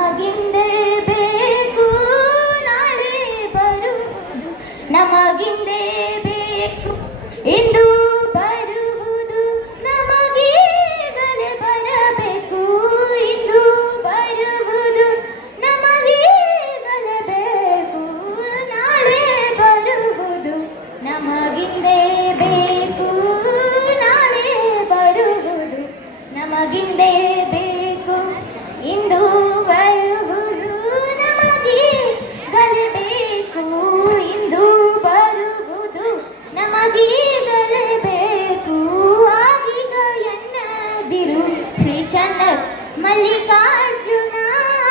ನಮಗಿಂದೇ ಬೇಕು ನಾಳೆ ಬರುವುದು, ನಮಗಿಂದೇ ಬೇಕು ಇಂದು ಬರುವುದು, ನಮಗೀಗಲೇ ಬರಬೇಕು ಇಂದು ಬರುವುದು, ನಮಗೀಗಲೇ ಬೇಕು ನಾಳೆ ಬರುವುದು, ನಮಗಿಂದೇ ಬೇಕು ನಾಳೆ ಬರುವುದು, ನಮಗಿಂದೇ ಬೇಕು ಇಂದು ಬರುವುದು, ನಮಗೀಗಲೇ ಬೇಕು ಇಂದು ಬರುವುದು, ನಮಗೀಗಲೇ ಬೇಕು. ಆಗೀಗ ಎನ್ನದಿರು ಶ್ರೀ ಚನ್ನ ಮಲ್ಲಿಕಾರ್ಜುನ,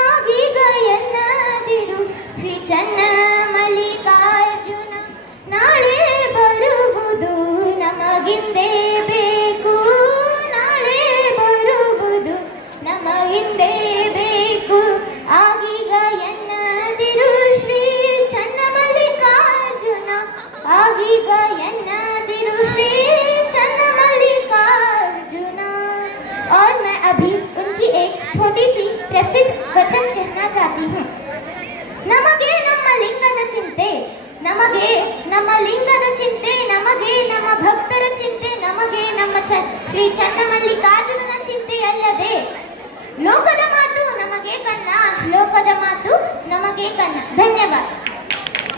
ಆಗೀಗ ಎನ್ನದಿರು ಶ್ರೀ ಚನ್ನ ಮಲ್ಲಿಕಾರ್ಜುನ, ನಾಳೆ ಬರುವುದು ನಮಗಿಂದೇ ಬೇಕು ನಾಳೆ ಬರುವುದು, ನಮಗಿಂದೇ ಬೇಕು. ಆಗೀಗ ಎನ್ನದಿರು ಶ್ರೀ ಚನ್ನ ಮಲ್ಲಿಕಾರ್ಜುನ, ಆಗೀಗ ಎನ್ನದಿರು ಶ್ರೀ चन्न मल्लिकार्जुन। और मैं अभी उनकी एक छोटी सी प्रसिद्ध वचन कहना चाहती हूँ। नमगे ನಮ್ಮ ಲಿಂಗದ ಚಿಂತೆ, ನಮಗೆ ನಮ್ಮ ಲಿಂಗದ ಚಿಂತೆ, ನಮಗೆ ನಮ್ಮ ಭಕ್ತರ ಚಿಂತೆ, ನಮಗೆ ನಮ್ಮ ಶ್ರೀ ಚನ್ನ ಮಲ್ಲಿಕಾರ್ಜುನನ ಚಿಂತೆಯಲ್ಲದೆ ಲೋಕದ ಮಾತು ನಮಗೆ ಕನ್ನ, ಲೋಕದ ಮಾತು ನಮಗೆ ಕನ್ನ. ಧನ್ಯವಾದ.